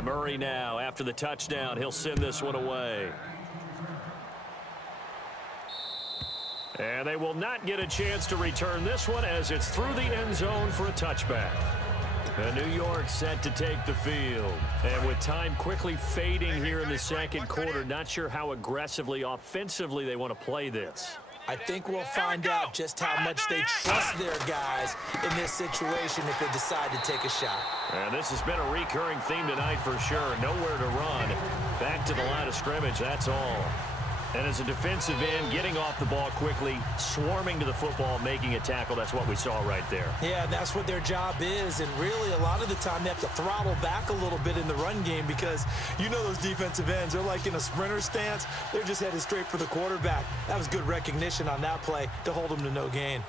And Murray now, after the touchdown, he'll send this one away. And they will not get a chance to return this one as it's through the end zone for a touchback. And New York set to take the field. And with time quickly fading here in the second quarter, not sure how aggressively, offensively they want to play this. I think we'll find out just how much they trust their guys in this situation if they decide to take a shot. And this has been a recurring theme tonight for sure. Nowhere to run. Back to the line of scrimmage, that's all. And as a defensive end, getting off the ball quickly, swarming to the football, making a tackle, that's what we saw right there. Yeah, and that's what their job is. And really, a lot of the time, they have to throttle back a little bit in the run game because you know those defensive ends, they're like in a sprinter stance. They're just headed straight for the quarterback. That was good recognition on that play to hold them to no gain.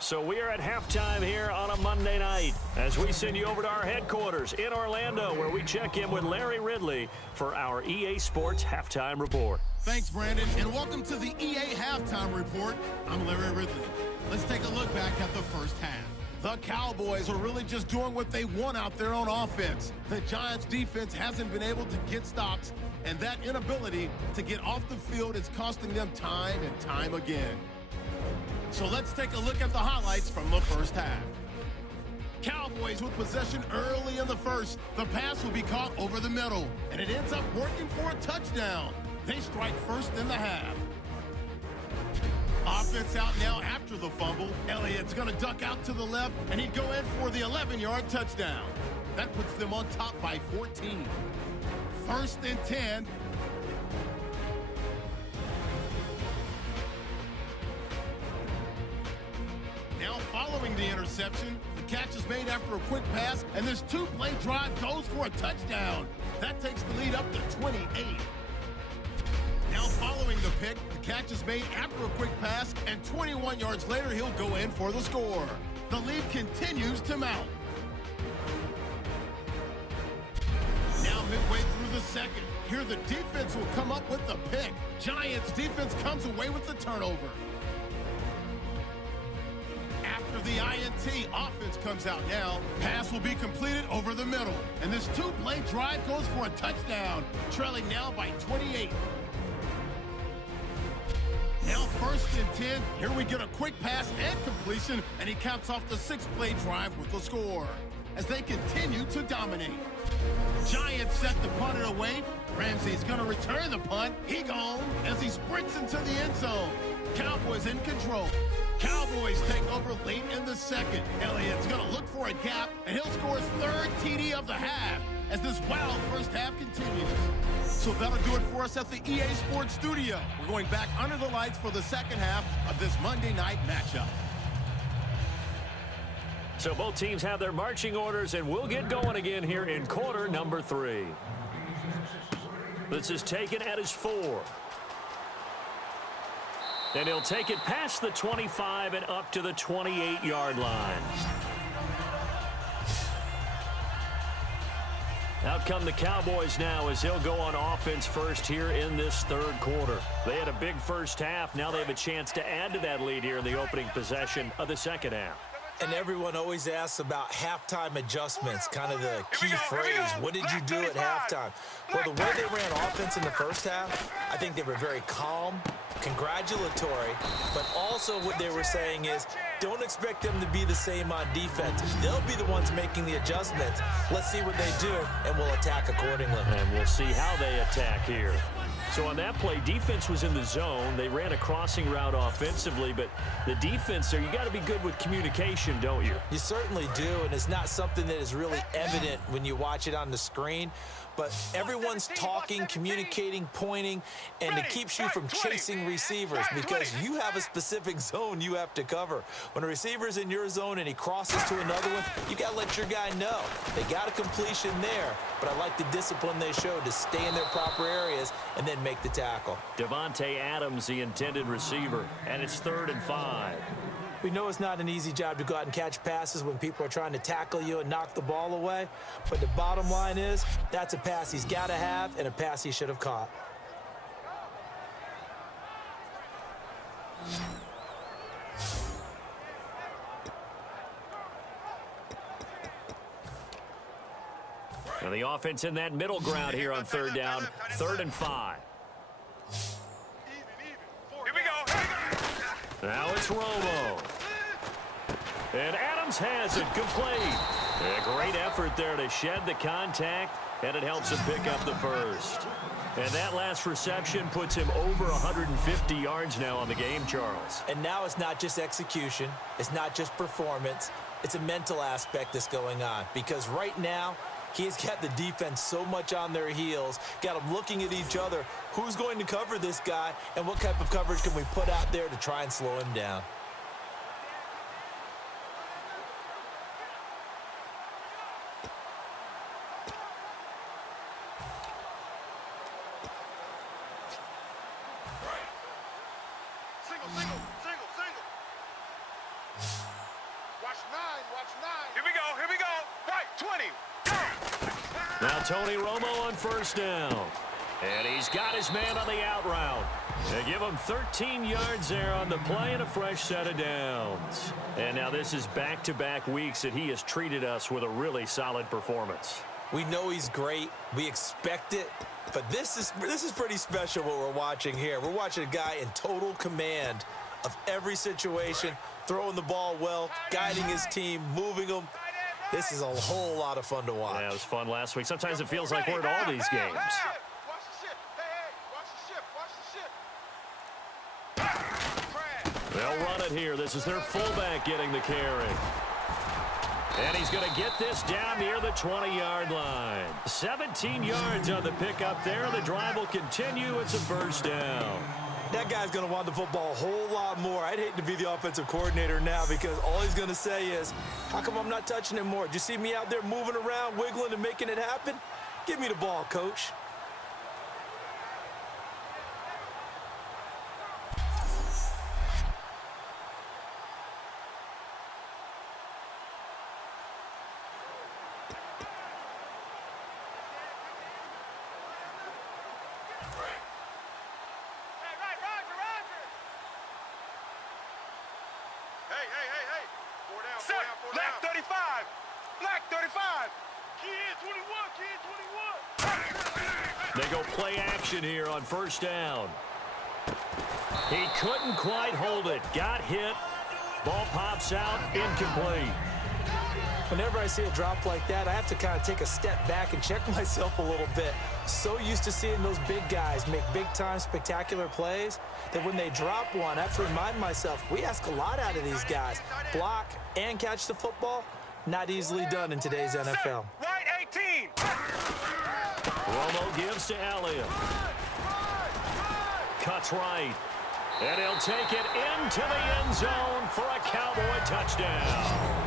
So we are at halftime here on a Monday night as we send you over to our headquarters in Orlando where we check in with Larry Ridley for our EA Sports Halftime Report. Thanks, Brandon, and welcome to the EA Halftime Report. I'm Larry Ridley. Let's take a look back at the first half. The Cowboys are really just doing what they want out there on offense. The Giants' defense hasn't been able to get stops, and that inability to get off the field is costing them time and time again. So let's take a look at the highlights from the first half. Cowboys with possession early in the first. The pass will be caught over the middle, and it ends up working for a touchdown. They strike first in the half. Offense out now after the fumble. Elliott's going to duck out to the left, and he'd go in for the 11-yard touchdown. That puts them on top by 14. First and 10. Now following the interception, the catch is made after a quick pass, and this two-play drive goes for a touchdown. That takes the lead up to 28. Now following the pick, the catch is made after a quick pass, and 21 yards later, he'll go in for the score. The lead continues to mount. Now midway through the second, here the defense will come up with the pick. Giants defense comes away with the turnover. After the INT, offense comes out now. Pass will be completed over the middle. And this two-play drive goes for a touchdown, trailing now by 28. Now first and 10. Here we get a quick pass and completion, and he caps off the six-play drive with the score as they continue to dominate. Giants set the punt away. Ramsey's going to return the punt. He gone as he sprints into the end zone. Cowboys in control. Cowboys take over late in the second. Elliott's going to look for a gap, and he'll score his third TD of the half as this wild first half continues. So that'll do it for us at the EA Sports Studio. We're going back under the lights for the second half of this Monday night matchup. So both teams have their marching orders, and we'll get going again here in quarter number 3. This is taken at his 4. And he'll take it past the 25 and up to the 28-yard line. Out come the Cowboys now as they'll go on offense first here in this third quarter. They had a big first half. Now they have a chance to add to that lead here in the opening possession of the second half. And everyone always asks about halftime adjustments, kind of the key phrase. What did you do at halftime? Well, the way they ran offense in the first half, I think they were very calm, congratulatory, but also what they were saying is don't expect them to be the same on defense. They'll be the ones making the adjustments. Let's see what they do, and we'll attack accordingly. And we'll see how they attack here. So on that play, defense was in the zone. They ran a crossing route offensively, but the defense there, you got to be good with communication, don't you? You certainly do, and it's not something that is really evident when you watch it on the screen. But everyone's talking, communicating, pointing, and it keeps you from chasing receivers because you have a specific zone you have to cover. When a receiver's in your zone and he crosses to another one, you got to let your guy know. They got a completion there, but I like the discipline they showed to stay in their proper areas and then make the tackle. Devontae Adams, the intended receiver, and it's 3rd and 5. We know it's not an easy job to go out and catch passes when people are trying to tackle you and knock the ball away. But the bottom line is that's a pass he's got to have and a pass he should have caught. And the offense in that middle ground here on third down, 3rd and 5. Here we go. Now it's Romo. And Adams has it, complete. A great effort there to shed the contact, and it helps him pick up the first. And that last reception puts him over 150 yards now on the game, Charles. And now it's not just execution. It's not just performance. It's a mental aspect that's going on. Because right now, he's got the defense so much on their heels, got them looking at each other. Who's going to cover this guy, and what type of coverage can we put out there to try and slow him down? Single. Watch 9. Here we go. Right, 20. Now Tony Romo on first down. And he's got his man on the out route. They give him 13 yards there on the play and a fresh set of downs. And now this is back-to-back weeks that he has treated us with a really solid performance. We know he's great. We expect it. But this is pretty special what we're watching here. We're watching a guy in total command of every situation, throwing the ball well, guiding his team, moving them. This is a whole lot of fun to watch. Yeah, it was fun last week. Sometimes it feels like we're at all these games. Watch the ship. Watch the ship. They'll run it here. This is their fullback getting the carry. And he's going to get this down near the 20-yard line. 17 yards on the pickup there. The drive will continue. It's a first down. That guy's going to want the football a whole lot more. I'd hate to be the offensive coordinator now because all he's going to say is, how come I'm not touching it more? Did you see me out there moving around, wiggling, and making it happen? Give me the ball, coach. Hey. Black 35. Black 35. Kid 21. They go play action here on first down. He couldn't quite hold it. Got hit. Ball pops out. Incomplete. Whenever I see a drop like that, I have to kind of take a step back and check myself a little bit. So used to seeing those big guys make big-time spectacular plays that when they drop one, I have to remind myself, we ask a lot out of these guys. Block and catch the football, not easily done in today's NFL. Right 18. Romo gives to Elliott. Cuts right. And he'll take it into the end zone for a Cowboy touchdown.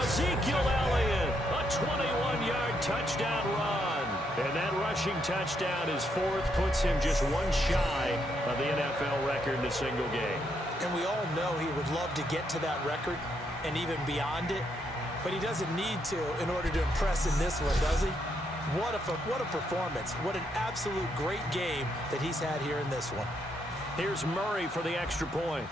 Ezekiel Elliott, a 21-yard touchdown run. And that rushing touchdown, his fourth, puts him just one shy of the NFL record in a single game. And we all know he would love to get to that record and even beyond it, but he doesn't need to in order to impress in this one, does he? What a performance. What an absolute great game that he's had here in this one. Here's Murray for the extra point.